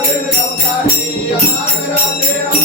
Agradeço a